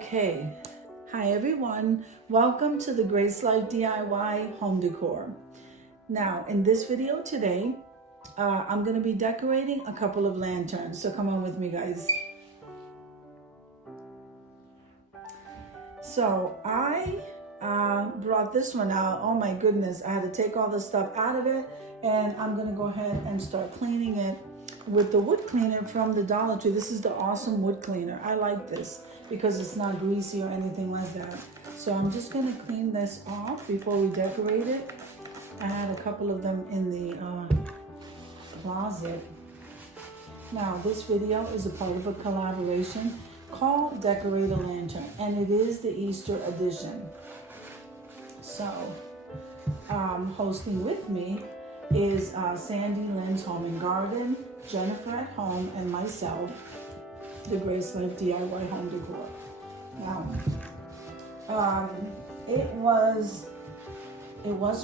Okay, hi everyone. Welcome to the Grace Life DIY home decor. Now, in this video today, I'm going to be decorating a couple of lanterns. So come on with me, guys. So I brought this one out. Oh my goodness, I had to take all the stuff out of it, and I'm going to go ahead and start cleaning it with the wood cleaner from the Dollar Tree. This is the awesome wood cleaner. I like this because it's not greasy or anything like that. So I'm just going to clean this off before we decorate it. I had a couple of them in the closet. Now this video is a part of a collaboration called Decorate a Lantern, and it is the Easter edition. So hosting with me is Sandy Lynn's Home and Garden, Jennifer at Home, and myself, the Grace Life DIY home decor. Now, it was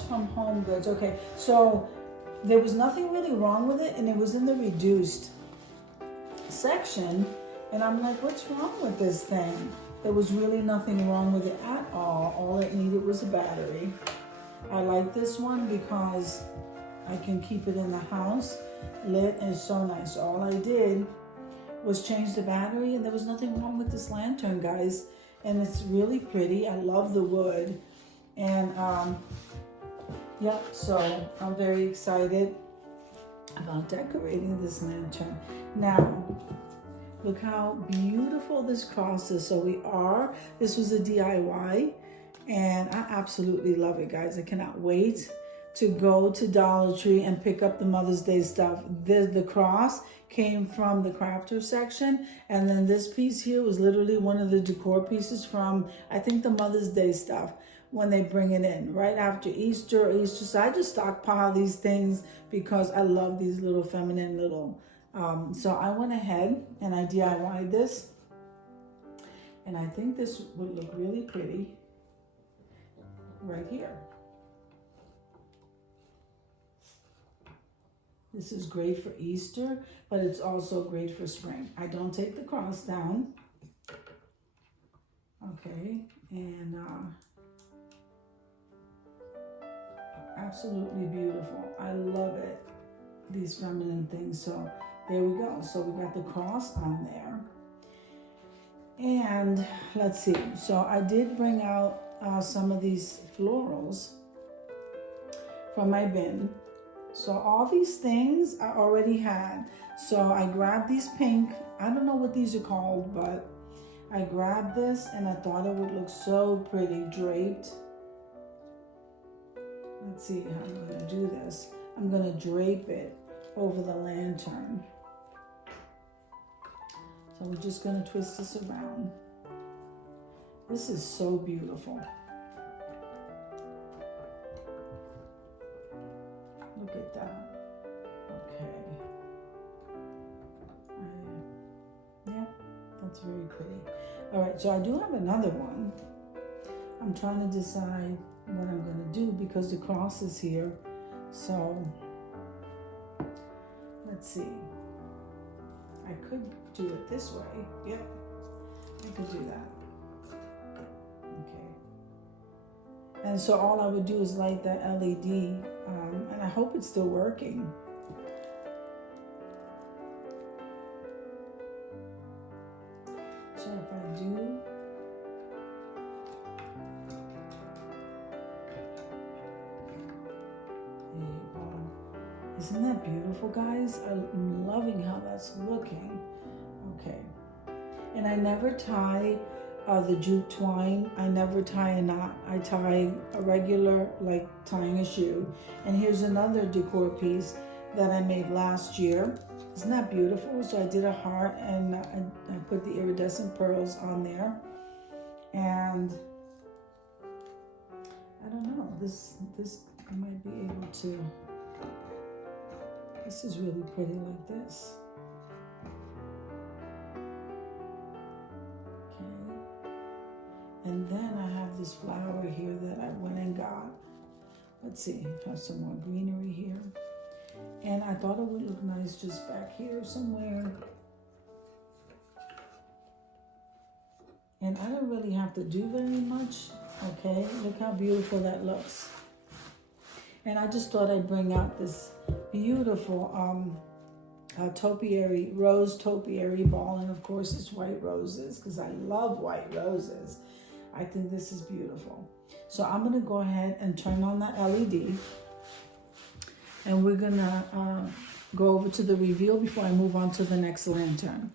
from Home Goods. Okay, so there was nothing really wrong with it, and it was in the reduced section, and I'm like, what's wrong with this thing? There was really nothing wrong with it at all. All it needed was a battery. I like this one because I can keep it in the house lit, and it's so nice. All I did was change the battery, and there was nothing wrong with this lantern, guys. And it's really pretty. I love the wood. And yeah, so I'm very excited about decorating this lantern. Now, look how beautiful this cross is. So this was a DIY, and I absolutely love it, guys. I cannot wait to go to Dollar Tree and pick up the Mother's Day stuff. The cross came from the crafter section, and then this piece here was literally one of the decor pieces from, I think, the Mother's Day stuff when they bring it in right after Easter. So I just stockpile these things because I love these little feminine little. So I went ahead and I DIY'd this, and I think this would look really pretty right here. This is great for Easter, but it's also great for spring. I don't take the cross down. Okay, and absolutely beautiful. I love it, these feminine things. So there we go. So we got the cross on there. And let's see. So I did bring out some of these florals from my bin. So all these things I already had. So I grabbed these pink, I don't know what these are called, but I grabbed this and I thought it would look so pretty draped. Let's see how I'm gonna do this. I'm gonna drape it over the lantern. So we're just gonna twist this around. This is so beautiful. Look at that. Okay. Yeah, that's very pretty. All right, so I do have another one. I'm trying to decide what I'm going to do because the cross is here. So let's see. I could do it this way. Yep, I could do that. Okay. And so all I would do is light that LED, and I hope it's still working. So if I do, there you go. Isn't that beautiful, guys? I'm loving how that's looking. Okay. And I never tie the jute twine. I never tie a knot. I tie a regular, like tying a shoe. And here's another decor piece that I made last year. Isn't that beautiful? So I did a heart, and I put the iridescent pearls on there. And I don't know, this I might be able to, this is really pretty like this. And then I have this flower here that I went and got. Let's see, have some more greenery here. And I thought it would look nice just back here somewhere. And I don't really have to do very much. Okay, look how beautiful that looks. And I just thought I'd bring out this beautiful topiary, rose topiary ball. And of course it's white roses because I love white roses. I think this is beautiful. So I'm gonna go ahead and turn on that LED. And we're gonna go over to the reveal before I move on to the next lantern.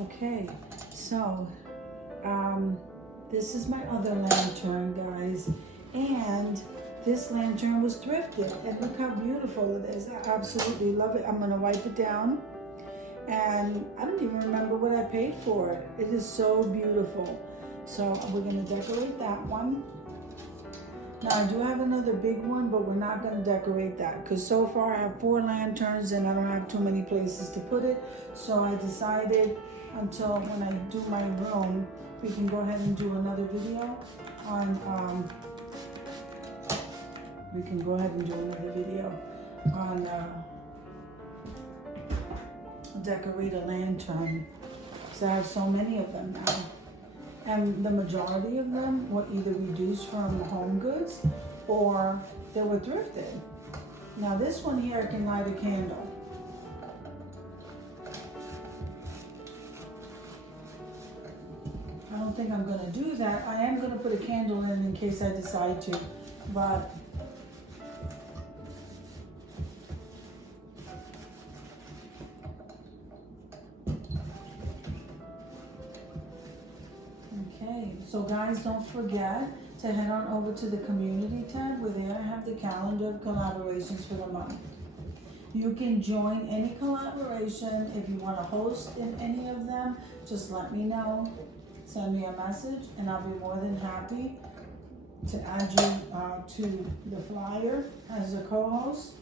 Okay, so this is my other lantern, guys, and this lantern was thrifted, and look how beautiful it is. I absolutely love it. I'm gonna wipe it down, and I don't even remember what I paid for it. It is so beautiful. So we're gonna decorate that one. Now I do have another big one, but we're not gonna decorate that because so far I have 4 lanterns and I don't have too many places to put it. So I decided until when I do my room, we can go ahead and do another video on, decorate a lantern. So I have so many of them now. And the majority of them were either reduced from Home Goods or they were thrifted. Now this one here can light a candle. I don't think I'm gonna do that. I am gonna put a candle in case I decide to, but okay. So guys, don't forget to head on over to the community tab where there I have the calendar of collaborations for the month. You can join any collaboration. If you want to host in any of them, just let me know. Send me a message and I'll be more than happy to add you to the flyer as a co-host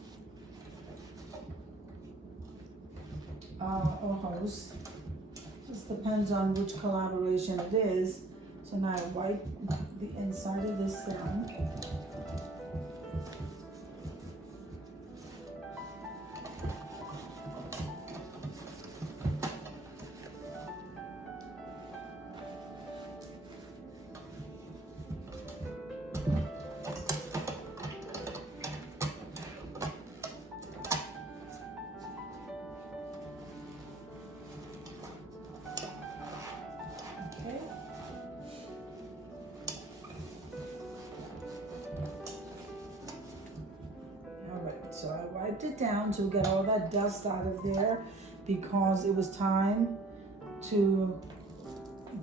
or host. Just depends on which collaboration it is. So now I wipe the inside of this down. So I wiped it down to get all that dust out of there because it was time to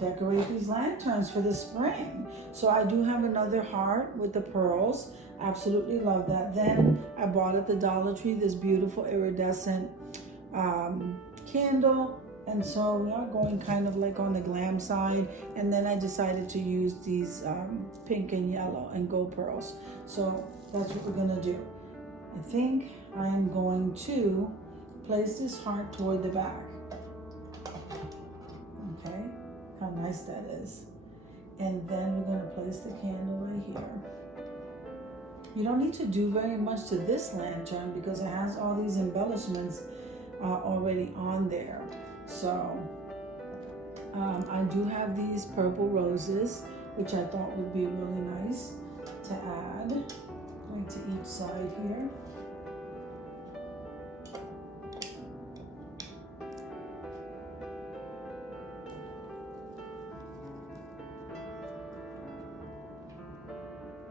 decorate these lanterns for the spring. So I do have another heart with the pearls. Absolutely love that. Then I bought at the Dollar Tree this beautiful iridescent candle. And so we are going kind of like on the glam side. And then I decided to use these pink and yellow and gold pearls. So that's what we're gonna do. I think I am going to place this heart toward the back. Okay, how nice that is. And then we're gonna place the candle right here. You don't need to do very much to this lantern because it has all these embellishments already on there. So I do have these purple roses, which I thought would be really nice to add right to each side here.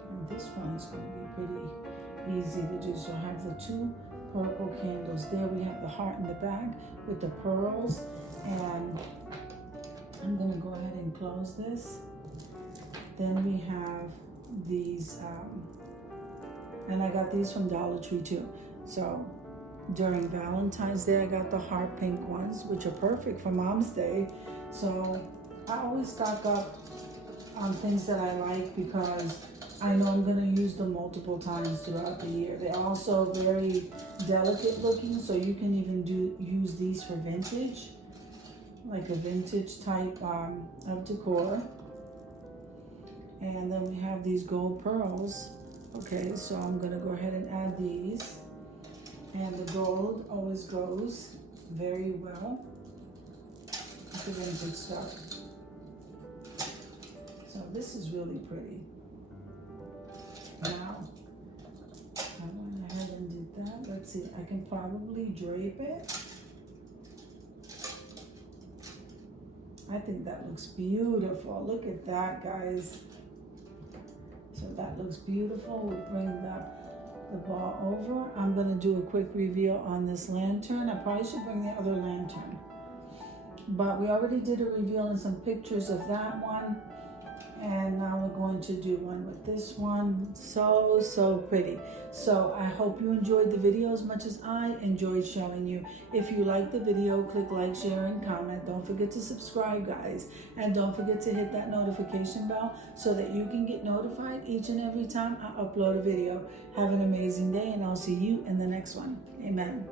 And this one is going to be pretty easy to do. So I have the two purple candles there. We have the heart in the back with the pearls, and I'm going to go ahead and close this. Then we have these, and I got these from Dollar Tree too. So during Valentine's Day, I got the heart pink ones, which are perfect for Mom's Day. So I always stock up on things that I like because I know I'm gonna use them multiple times throughout the year. They're also very delicate looking, so you can even use these for vintage, like a vintage type of decor. And then we have these gold pearls. Okay, so I'm gonna go ahead and add these. And the gold always goes very well with the vintage stuff. So this is really pretty. Now, I went ahead and did that. Let's see, I can probably drape it. I think that looks beautiful. Look at that, guys. So that looks beautiful. We'll bring the ball over. I'm gonna do a quick reveal on this lantern. I probably should bring the other lantern. But we already did a reveal and some pictures of that one. And now we're going to do one with this one. So pretty. So I hope you enjoyed the video as much as I enjoyed showing you. If you like the video, click like, share, and comment. Don't forget to subscribe, guys. And don't forget to hit that notification bell so that you can get notified each and every time I upload a video. Have an amazing day, and I'll see you in the next one. Amen.